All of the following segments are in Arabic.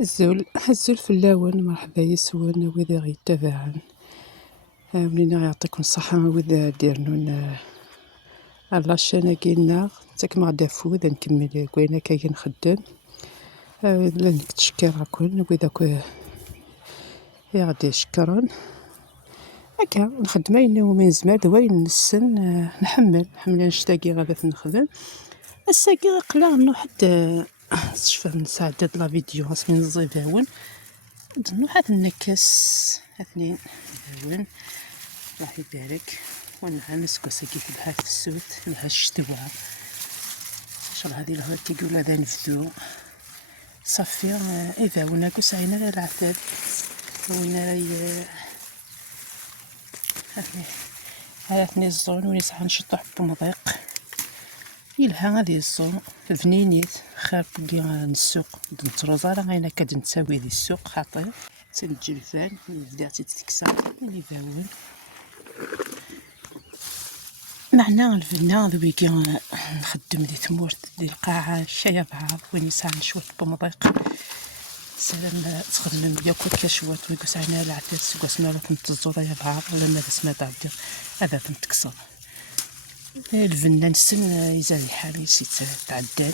الزول فلاون، مرحبا يسون وإذا غيتابعن. ولينا يعطيكم الصحة وإذا ديرنون لاشين كينا تاك غدا فوذ نكمل كوينا كي نخدم. لانك تشكركم وإذا غادي شكرا هكا نخدم أين ومن زمان دوين نسن نحمل نشتاقي غادا نخدم الساقي قلا انه حتى شفا من ساعة داد لا فيديو اسمين الزيفاون ظنو هاد النكاس اثنين زوين الله يبارك ونعانس كوساكي في الحال في السوت لها الشتوى ان شاء الله. هذه الهوا كيقول هذا نفذو صافي اذا ونا كوسعينا العتاد ونا راي هذا اثنين الزون ونسعى نشطح بمضيق يلها هذه الزون بنينيت خير بقي نسوق نتروزا راه غينا كاد نتساوي ذي السوق خاطر تنجلفان بدات تتكسر اللي باون معنا الفنا ذوي كي نخدم دي تمورت دي القاعه الشايه بعض وين يسعى نشوط بمضيق سلام تخدم بيا كل كشوات ويقص عنا العتاد سوق سمالة تنتظر يا بعض ولا ما سمات عبد هذا تنتكسر الفنان سن يزال الحال يسيت تعدل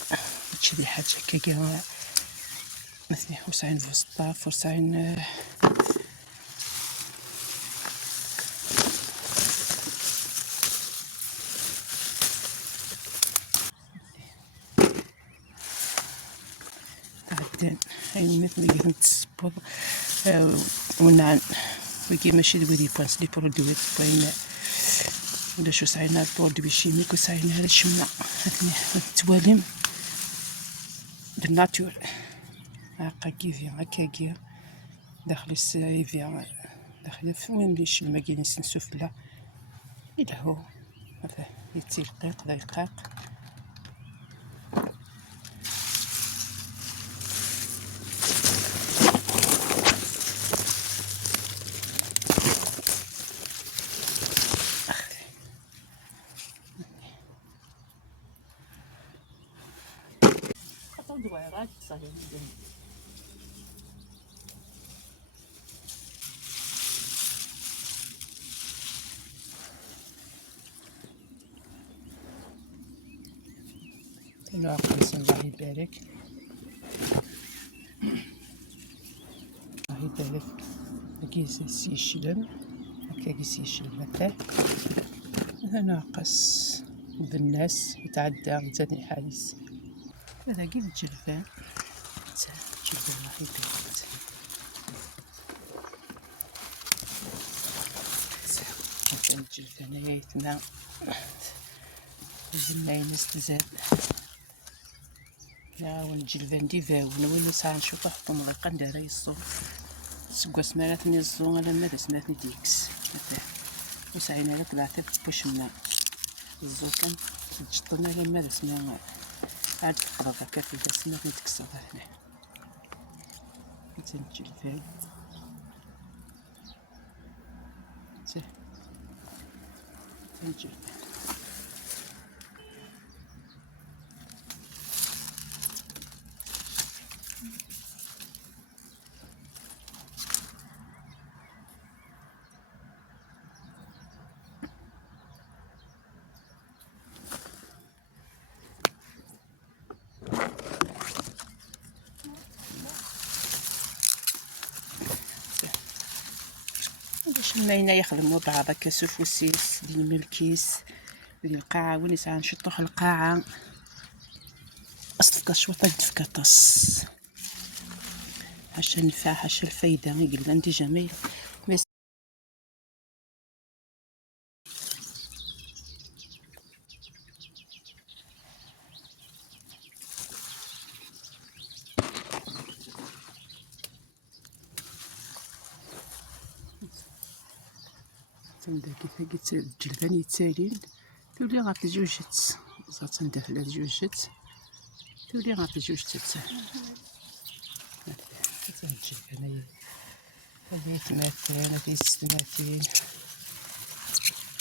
هادشي دي حاجه كيكا مثلي حسين في السطاف حسين تعدل هاي مثل ينتصبر ونعن ويجي ماشي دوي بانس لي برودوي باين ولا شو ساينا برودوي شيميك وساينا على الشمع هاتني توالم بالناتور هاكا كيفي هكاكيا داخل السايفيا داخل فين بيش الماكينة نسوفلا إلا هو هذا يتلقيق دقيق دويرات صغيرة الله يبارك الله يبارك كيس يشلم هكا كيس يشلم هكا هذا ناقص بالناس يتعدى ثاني حايس هذا كيف الجلفان جلفان الله يبارك جلفان الجلفان يتنا زلنا ينستزاد لا والجلفان ديفاون وين ساعة نشوف واحد طمرقة نديرها يصو سكوا سمالتني الزون على ماذا سماتني ديكس وسعينا لك العتاب باش منا الزوكان تجطنا على ماذا سمعنا عاد تقرب هكا في سماتني تكسر هنا تنجي الفال تنجي باش الماينة يخدمو بعض هكا سوفوسيس ديال ملكيس ديال القاعة وين يسعى نشطوح القاعة أصفكا شوطة دفكا طاس حاشا النفع حاشا الفايدة يقلنا ندي جميل تندا كيف الجلفان يتسالين تولي غاطي جوجت زات ندافلات جوجت تولي غاطي جوجت الجلفان هذه ثماثين هذه ستماثين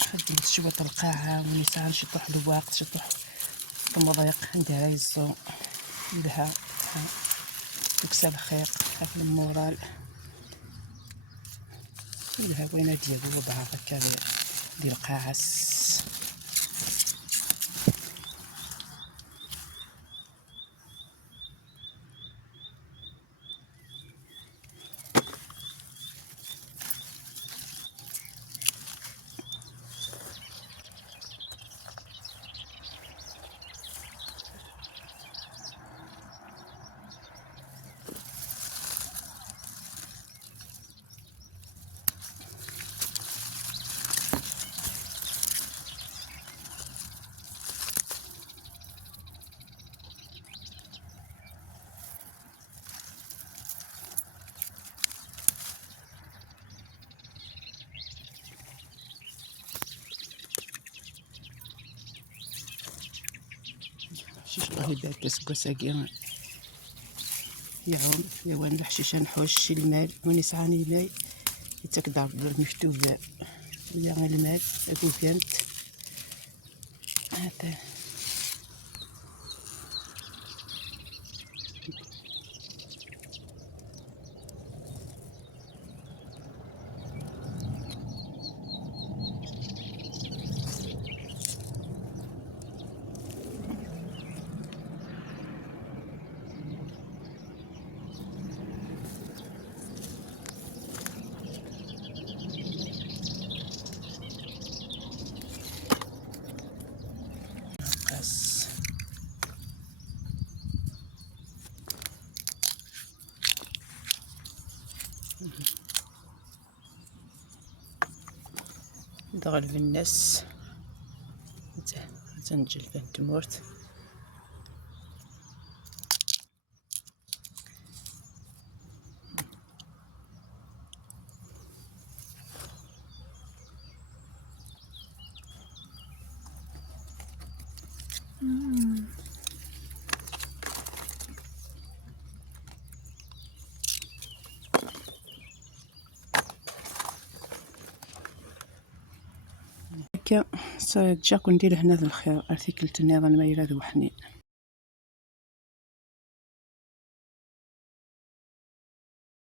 خدمت شوية القاعة ونسعى نشطح الوقت شطح المضيق نديرها يزو لها تكسى الخير هاك المورال الهوينة ديالو وضعها هكا ديال القاعس. شيش طهيبات تسكوساكي يعوم يوان الحشيشة نحوش شي المال ونسعاني ماي يتكدر بالمكتوب يا المال أكو كانت هذا قاس. دغل في الناس تنجل بنت مورت. هكا جاكو ندير هنا ذا الخير ارتيكلت نظام ما يلا ذو حنين.